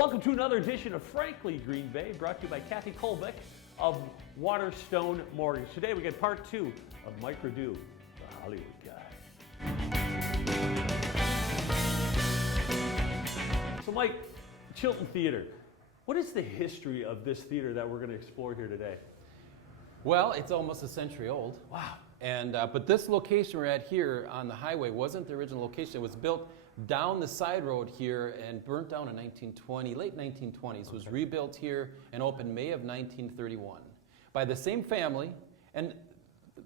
Welcome to another edition of Frankly Green Bay, brought to you by Kathy Kolbeck of Waterstone Mortgage. Today we get part two of Mike Radue, the Hollywood guy. So Mike, Chilton Theater, what is the history of this theater that we're going to explore here today? Well, it's almost a century old. Wow. And but this location we're at here on the highway wasn't the original location. It was built down the side road here and burnt down in 1920, late 1920s. It was rebuilt here and opened May of 1931 by the same family. And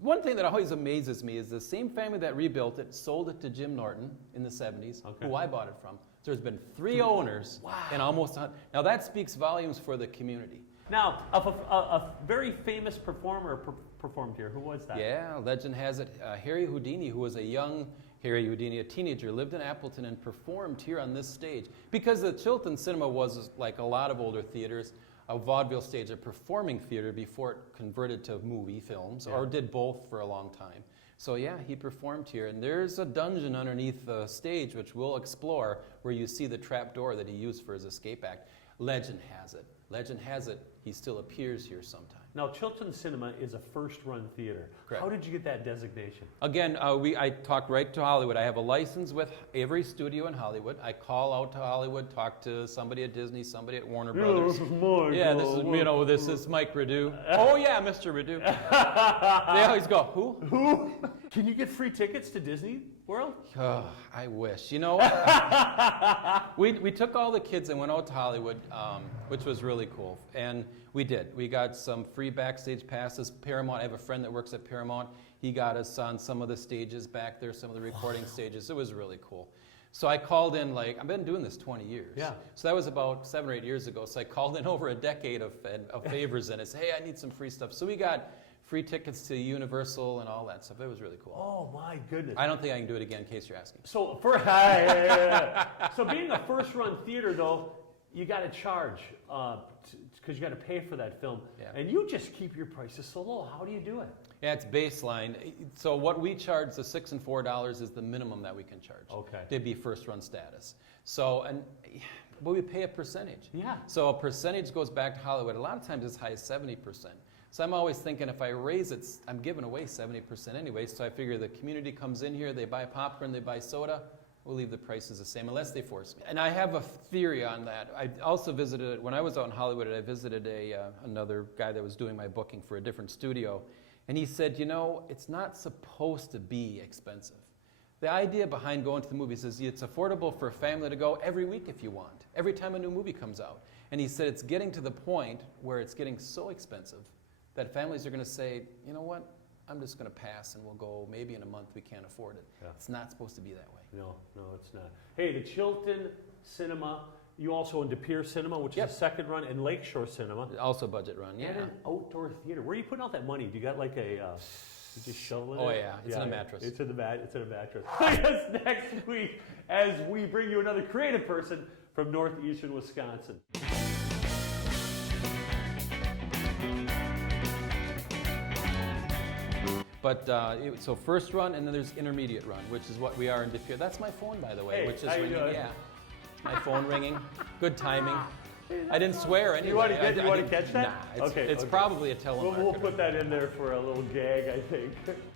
one thing that always amazes me is the same family that rebuilt it sold it to Jim Norton in the 70s, who I bought it from. So there's been three owners and almost 100. Now that speaks volumes for the community. Now, a very famous performer performed here. Who was that? Yeah, legend has it, Harry Houdini, who was a young Harry Houdini, a teenager, lived in Appleton and performed here on this stage. Because the Chilton Cinema was, like a lot of older theaters, a vaudeville stage, a performing theater before it converted to movie films, or did both for a long time. So yeah, he performed here, and there's a dungeon underneath the stage, which we'll explore, where you see the trap door that he used for his escape act. Legend has it, he still appears here sometime. Now, Chilton Cinema is a first-run theater. Correct. How did you get that designation? Again, I talked right to Hollywood. I have a license with every studio in Hollywood. I call out to Hollywood, talk to somebody at Disney, somebody at Warner Brothers. This is Mike. Yeah, this is Mike Radue. Oh yeah, Mr. Radue. They always go, who? Who? Can you get free tickets to Disney World? Oh, I wish. You know, we took all the kids and went out to Hollywood, which was really cool. And we did. We got some free backstage passes. Paramount, I have a friend that works at Paramount. He got us on some of the stages back there, some of the recording stages. It was really cool. So I called in, I've been doing this 20 years. Yeah. So that was about 7 or 8 years ago. So I called in over a decade of favors in it. Said, hey, I need some free stuff. So we got free tickets to Universal and all that stuff. It was really cool. Oh my goodness. I don't think I can do it again in case you're asking. So so being a first-run theater, though, you got to charge because you got to pay for that film. Yeah. And you just keep your prices so low. How do you do it? Yeah, it's baseline. So what we charge, the $6 and $4, is the minimum that we can charge. Okay. To be first-run status. So, but we pay a percentage. Yeah. So a percentage goes back to Hollywood. A lot of times as high as 70%. So I'm always thinking if I raise it, I'm giving away 70% anyway. So I figure the community comes in here, they buy popcorn, they buy soda. We'll leave the prices the same unless they force me. And I have a theory on that. I also visited, when I was out in Hollywood, I visited another guy that was doing my booking for a different studio. And he said, you know, it's not supposed to be expensive. The idea behind going to the movies is it's affordable for a family to go every week if you want, every time a new movie comes out. And he said it's getting to the point where it's getting so expensive that families are going to say, you know what, I'm just going to pass and we'll go maybe in a month we can't afford it. Yeah. It's not supposed to be that way. No, it's not. Hey, the Chilton Cinema, you also own De Pere Cinema, which is a second run, and Lakeshore Cinema. Also budget run, yeah. And an outdoor theater. Where are you putting out that money? Do you got like a, you just shovel it? Oh yeah, it's in a mattress. It's in a mattress. Join us next week as we bring you another creative person from northeastern Wisconsin. But so first run, and then there's intermediate run, which is what we are in De Pere. That's my phone, by the way, which is ringing. Yeah, my phone ringing. Good timing. I didn't swear anyway. You want to catch that? Nah, it's probably a telemarketer. We'll put that in there for a little gag, I think.